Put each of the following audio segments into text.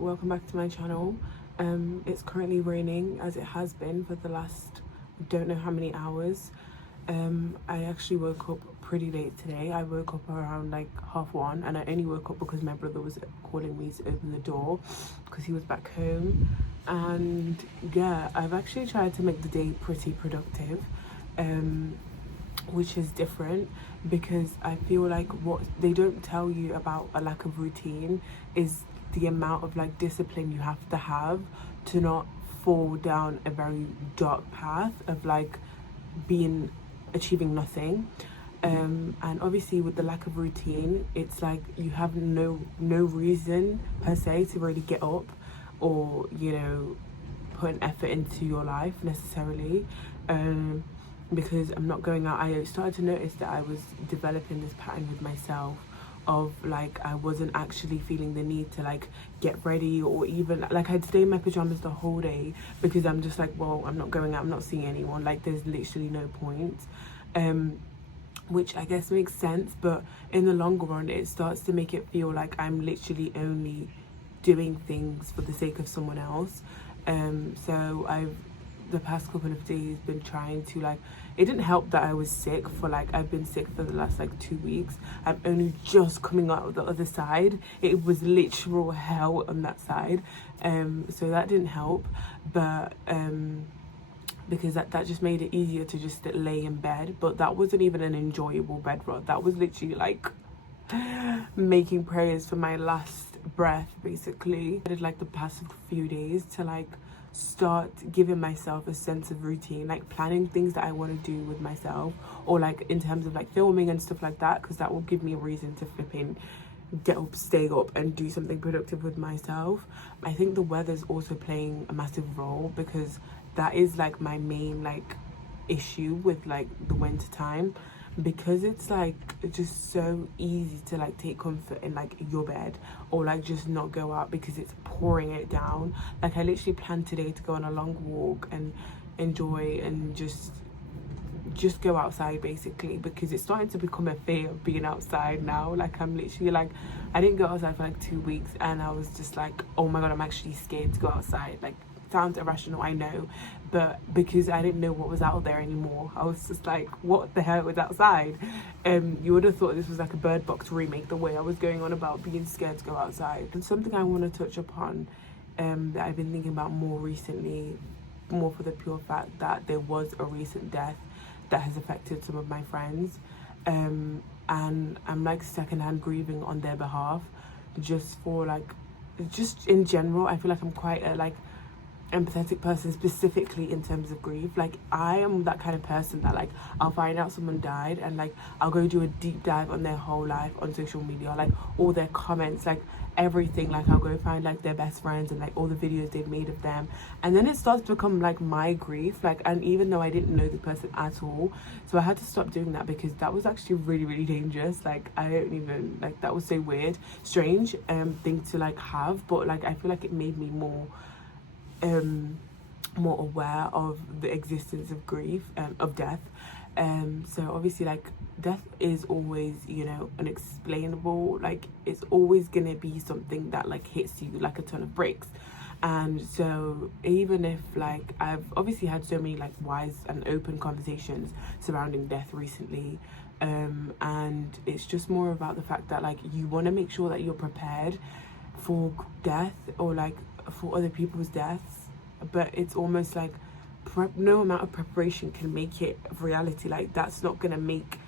welcome back to my channel. It's currently raining, as it has been for the last don't know how many hours. I actually woke up pretty late today. I woke up around like 1:30, and I only woke up because my brother was calling me to open the door because he was back home. And yeah, I've actually tried to make the day pretty productive, which is different because I feel like what they don't tell you about a lack of routine is the amount of like discipline you have to not fall down a very dark path of like achieving nothing. And obviously with the lack of routine, it's like you have no reason per se to really get up or, you know, put an effort into your life necessarily. Because I'm not going out. I started to notice that I was developing this pattern with myself of like I wasn't actually feeling the need to like get ready, or even like I'd stay in my pajamas the whole day because I'm just like, well, I'm not going out, I'm not seeing anyone, like there's literally no point. Which I guess makes sense, but in the longer run it starts to make it feel like I'm literally only doing things for the sake of someone else. So I've the past couple of days been trying to like, it didn't help that I was sick for like, I've been sick for the last like 2 weeks. I'm only just coming out of the other side. It was literal hell on that side. So that didn't help, but because that just made it easier to just lay in bed. But that wasn't even an enjoyable bed rot. That was literally like making prayers for my last breath basically. I did like the past few days to like start giving myself a sense of routine, like planning things that I want to do with myself, or like in terms of like filming and stuff like that, because that will give me a reason to flipping get up, stay up and do something productive with myself. I think the weather's also playing a massive role because that is like my main like issue with like the winter time, because it's like just so easy to like take comfort in like your bed or like just not go out because it's pouring it down. Like I literally planned today to go on a long walk and enjoy and just go outside basically, because it's starting to become a fear of being outside now. Like I'm literally like, I didn't go outside for like 2 weeks and I was just like, oh my god, I'm actually scared to go outside. Like sounds irrational, I know, but because I didn't know what was out there anymore, I was just like, what the hell was outside? You would have thought this was like a Bird Box remake, the way I was going on about being scared to go outside. And something I want to touch upon that I've been thinking about more recently, more for the pure fact that there was a recent death that has affected some of my friends, and I'm like secondhand grieving on their behalf, just in general. I feel like I'm quite a like empathetic person, specifically in terms of grief. Like I am that kind of person that like I'll find out someone died and like I'll go do a deep dive on their whole life on social media, like all their comments, like everything. Like I'll go find like their best friends and like all the videos they've made of them, and then it starts to become like my grief. Like, and even though I didn't know the person at all, so I had to stop doing that because that was actually really dangerous. Like I don't even like, that was so weird, strange thing to like have, but like I feel like it made me more aware of the existence of grief, of death. So obviously like death is always, you know, unexplainable. Like it's always gonna be something that like hits you like a ton of bricks. And so even if like I've obviously had so many like wise and open conversations surrounding death recently, and it's just more about the fact that like you want to make sure that you're prepared for death, or like for other people's deaths, but it's almost like no amount of preparation can make it reality. Like that's not gonna make,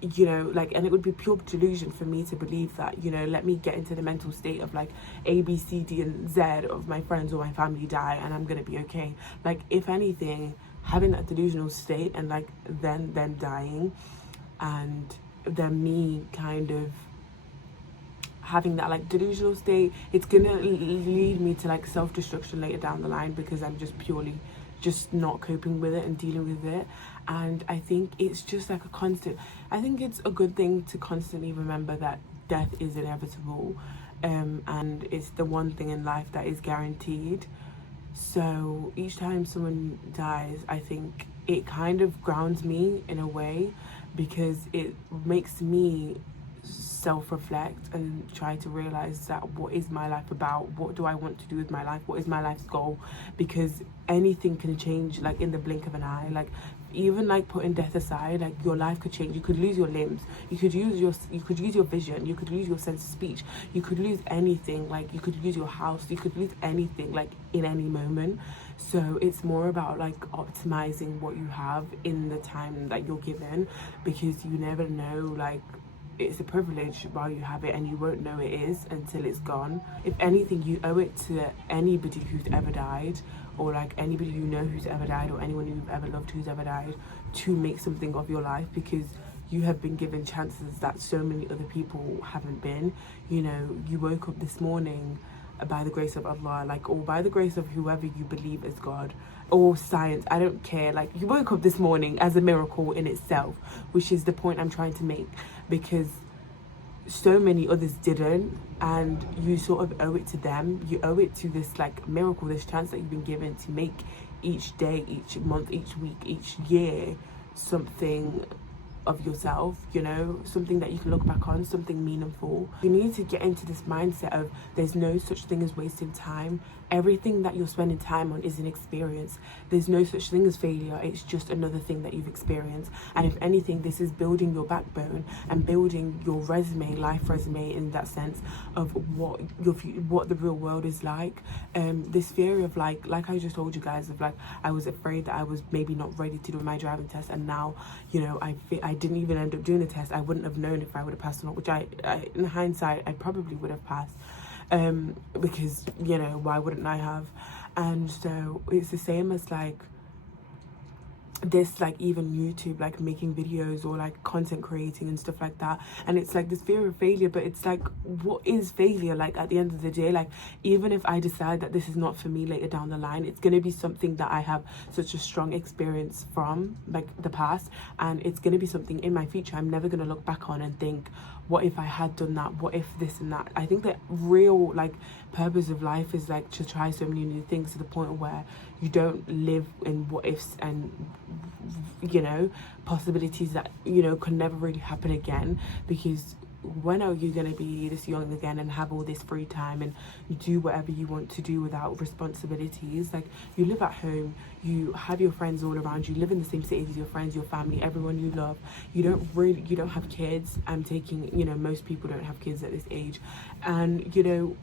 you know, like, and it would be pure delusion for me to believe that, you know, let me get into the mental state of like A, B, C, D and Z of my friends or my family die and I'm gonna be okay. Like if anything, having that delusional state and like then them dying and then me kind of having that like delusional state, it's gonna lead me to like self-destruction later down the line, because I'm just purely just not coping with it and dealing with it. And I think it's just like a constant, I think it's a good thing to constantly remember that death is inevitable, and it's the one thing in life that is guaranteed. So each time someone dies, I think it kind of grounds me in a way, because it makes me self-reflect and try to realize that what is my life about, what do I want to do with my life, what is my life's goal, because anything can change like in the blink of an eye. Like even like putting death aside, like your life could change. You could lose your limbs, you could lose your vision, you could lose your sense of speech, you could lose anything, like you could lose your house, you could lose anything like in any moment. So it's more about like optimizing what you have in the time that you're given, because you never know, like it's a privilege while you have it, and you won't know it is until it's gone. If anything, you owe it to anybody who's ever died, or like anybody you know who's ever died, or anyone you've ever loved who's ever died, to make something of your life, because you have been given chances that so many other people haven't been. You know, you woke up this morning by the grace of Allah, like, or by the grace of whoever you believe is God, or science, I don't care. Like, you woke up this morning as a miracle in itself, which is the point I'm trying to make, because so many others didn't, and you sort of owe it to them. You owe it to this like miracle, this chance that you've been given to make each day, each month, each week, each year something of yourself, you know, something that you can look back on, something meaningful. You need to get into this mindset of there's no such thing as wasting time. Everything that you're spending time on is an experience. There's no such thing as failure. It's just another thing that you've experienced. And if anything, this is building your backbone and building your resume, life resume, in that sense of what the real world is like. This fear of like I just told you guys, of like I was afraid that I was maybe not ready to do my driving test, and now, you know, I didn't even end up doing the test. I wouldn't have known if I would have passed or not, which I in hindsight I probably would have passed, because, you know, why wouldn't I have? And so it's the same as like this, like even YouTube, like making videos or like content creating and stuff like that. And it's like this fear of failure, but it's like, what is failure? Like at the end of the day, like even if I decide that this is not for me later down the line, it's going to be something that I have such a strong experience from, like the past, and it's going to be something in my future I'm never going to look back on and think, what if I had done that? What if this and that? I think the real like purpose of life is like to try so many new things, to the point where you don't live in what ifs and, you know, possibilities that, you know, can never really happen again. Because when are you going to be this young again and have all this free time and do whatever you want to do without responsibilities? Like, you live at home, you have your friends all around you, live in the same city as your friends, your family, everyone you love. You don't have kids. I'm taking, you know, most people don't have kids at this age, and, you know,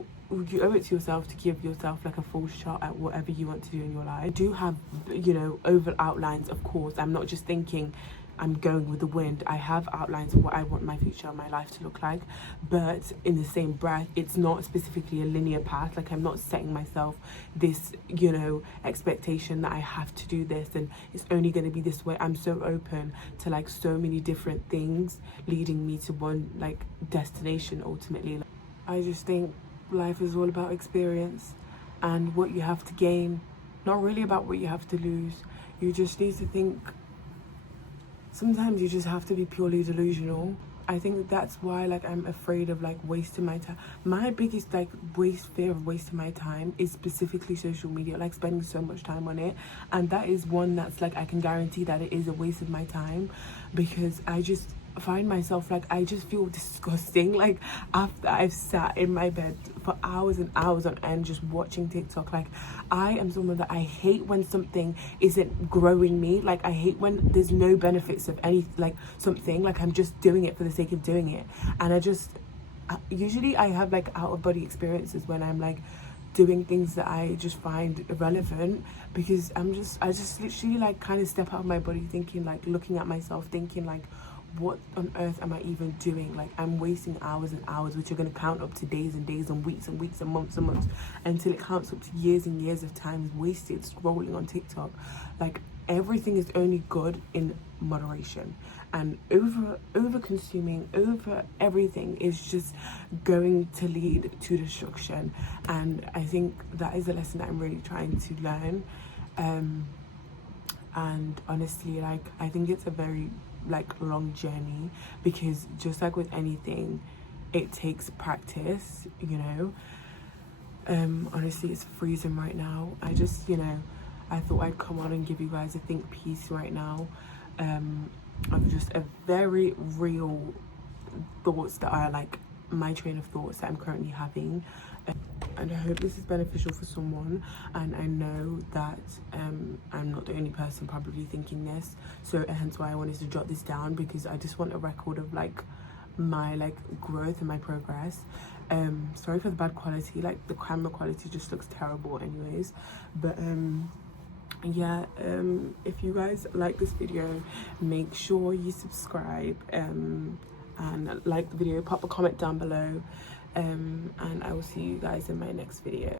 you owe it to yourself to give yourself like a full shot at whatever you want to do in your life. I do have, you know, over outlines, of course. I'm not just thinking I'm going with the wind. I have outlines of what I want my future and my life to look like, but in the same breath, it's not specifically a linear path. Like, I'm not setting myself this, you know, expectation that I have to do this and it's only going to be this way. I'm so open to like so many different things leading me to one like destination ultimately. I just think life is all about experience and what you have to gain, not really about what you have to lose. You just need to think, sometimes you just have to be purely delusional. I think that's why like I'm afraid of like wasting my time. My biggest like fear of wasting my time is specifically social media, like spending so much time on it. And that is one that's like I can guarantee that it is a waste of my time, because I just find myself like I just feel disgusting like after I've sat in my bed for hours and hours on end just watching TikTok. Like, I am someone that I hate when something isn't growing me. Like, I hate when there's no benefits of any like something, like I'm just doing it for the sake of doing it. And usually I have like out of body experiences when I'm like doing things that I just find irrelevant, because I just literally like kind of step out of my body thinking, like looking at myself thinking like, what on earth am I even doing? Like, I'm wasting hours and hours, which are going to count up to days and days and weeks and weeks and months, until it counts up to years and years of time wasted scrolling on TikTok. Like, everything is only good in moderation, and over consuming, over everything is just going to lead to destruction. And I think that is a lesson that I'm really trying to learn. And honestly, like, I think it's a very like long journey, because just like with anything, it takes practice, you know. Honestly, it's freezing right now. I just, you know, I thought I'd come on and give you guys a think piece right now, of just a very real thoughts that are like my train of thoughts that I'm currently having. And I hope this is beneficial for someone, and I know that I'm not the only person probably thinking this, so hence why I wanted to jot this down, because I just want a record of like my like growth and my progress. Sorry for the bad quality, like the camera quality just looks terrible anyways, but yeah, if you guys like this video, make sure you subscribe and like the video, pop a comment down below, and I will see you guys in my next video.